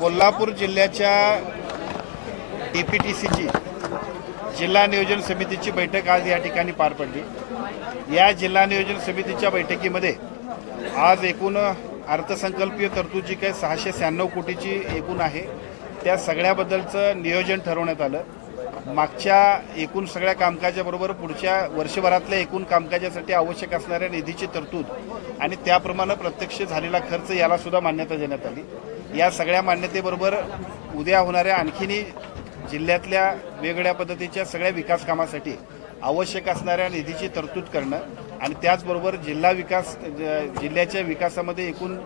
कोल्हापूर जिल्ह्याच्या डीपीटीसीची जिल्हा नियोजन समितीची बैठक आज या ठिकाणी पार पडली। या जिल्हा नियोजन समितीच्या बैठकीमध्ये आज एकूण अर्थसंकल्पीय तरतूद जी काही 696 कोटीची एकूण आहे त्या सगळ्याबद्दलचं नियोजन ठरवण्यात आलं। मागच्या एकूण सगळ्या कामकाजाबरोबर पुढच्या वर्षभरातल्या एकूण कामकाजासाठी आवश्यक असणाऱ्या निधीची तरतूद आणि त्याप्रमाणे प्रत्यक्ष झालेला खर्च याला सुद्धा मान्यता देण्यात आली। या सगळ्या मान्यतेबरोबर उद्या होणाऱ्या आणखीनही जिल्ह्यातल्या वेगवेगळ्या पद्धतीच्या सगळ्या विकास कामासाठी आवश्यक असणाऱ्या निधीची तरतूद करणं आणि त्याचबरोबर जिल्ह्याच्या विकासामध्ये एकूण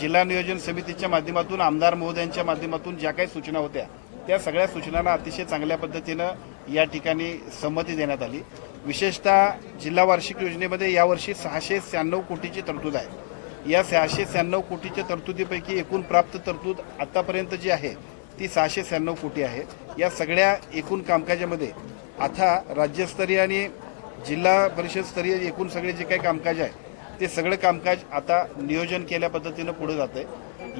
जिल्हा नियोजन समितीच्या माध्यमातून आमदार महोदयांच्या माध्यमातून ज्या काही सूचना होत्या त्या सगळ्या सूचनांना अतिशय चांगल्या पद्धतीनं या ठिकाणी संमती देण्यात आली। विशेषतः जिल्हा वार्षिक योजनेमध्ये यावर्षी 696 कोटीची तरतूद आहे। या 696 कोटीच्या तरतुदीपैकी एकूण प्राप्त तरतूद आतापर्यंत जी आहे ती 696 कोटी आहे। या सगळ्या एकूण कामकाजामध्ये आता राज्यस्तरीय आणि जिल्हा परिषद स्तरीय एकूण सगळे जे काही कामकाज आहे ते सगळं कामकाज आता नियोजन केल्या पद्धतीनं पुढे जाते।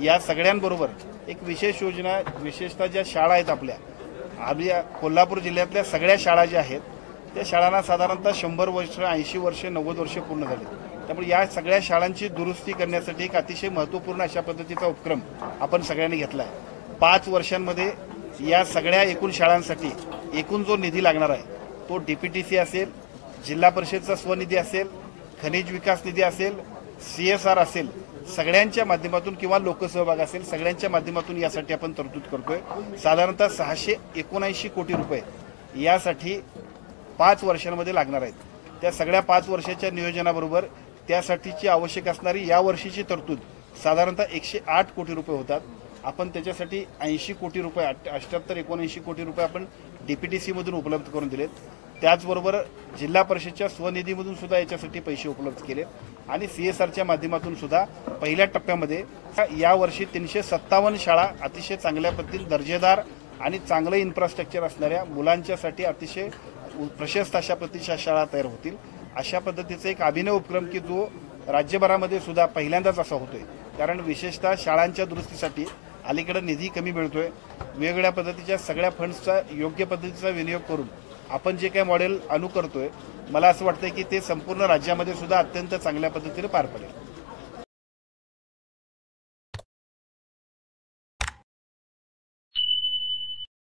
या सगळ्यांबरोबर एक विशेष योजना विशेषतः ज्या शाळा आहेत आपल्या कोल्हापूर जिल्ह्यातल्या सगळ्या शाळा ज्या आहेत त्या शाळांना साधारणतः 100 वर्ष 80 वर्ष 90 वर्ष पूर्ण झाले। त्यामुळे या सगळ्या शाळांची दुरुस्ती करण्यासाठी एक अतिशय महत्त्वपूर्ण अशा पद्धतीचा उपक्रम आपण सगळ्यांनी घेतला आहे। 5 वर्षांमध्ये या सगळ्या एकूण शाळांसाठी एकूण जो निधी लागणार आहे तो डीपीटीसी असेल, जिल्हा परिषदचा स्वनिधी असेल, खनिज विकास निधी असेल, CSR असेल, सगळ्यांच्या माध्यमातून किंवा लोकसहभाग असेल सगळ्यांच्या माध्यमातून यासाठी आपण तरतूद करतोय। साधारणतः 679 कोटी रुपये यासाठी 5 वर्षांमध्ये लागणार आहेत। त्या सगळ्या 5 वर्षाच्या नियोजनाबरोबर त्यासाठीची आवश्यक असणारी या वर्षीची तरतूद साधारणतः 108 कोटी रुपये होतात। आपण त्याच्यासाठी 80 कोटी रुपये 78-79 कोटी रुपये आपण डीपीटीसी मधून उपलब्ध करून दिलेत। त्याचबरोबर जिल्हा परिषदच्या स्वनिधीमधून सुद्धा याच्यासाठी पैसे उपलब्ध केले आणि CSRच्या माध्यमातून सुद्धा पहिल्या टप्प्यामध्ये यावर्षी 357 शाळा अतिशय चांगल्या पद्धतीने दर्जेदार आणि चांगलं इन्फ्रास्ट्रक्चर असणाऱ्या मुलांच्यासाठी अतिशय प्रशस्त अशा पद्धतीच्या शाळा तयार होतील। अशा पद्धतीचा एक अभिनव उपक्रम की जो राज्यभरामध्ये सुद्धा पहिल्यांदाच असा होतोय। कारण विशेषतः शाळांच्या दुरुस्तीसाठी अलीकडे निधी कमी मिळतोय। वेगवेगळ्या पद्धतीच्या सगळ्या फंड्सचा योग्य पद्धतीचा विनियोग करून आपण जे काही मॉडेल अनुकरतोय मला असं वाटतं की ते संपूर्ण राज्यामध्ये सुद्धा अत्यंत चांगल्या पद्धतीने पार पडेल।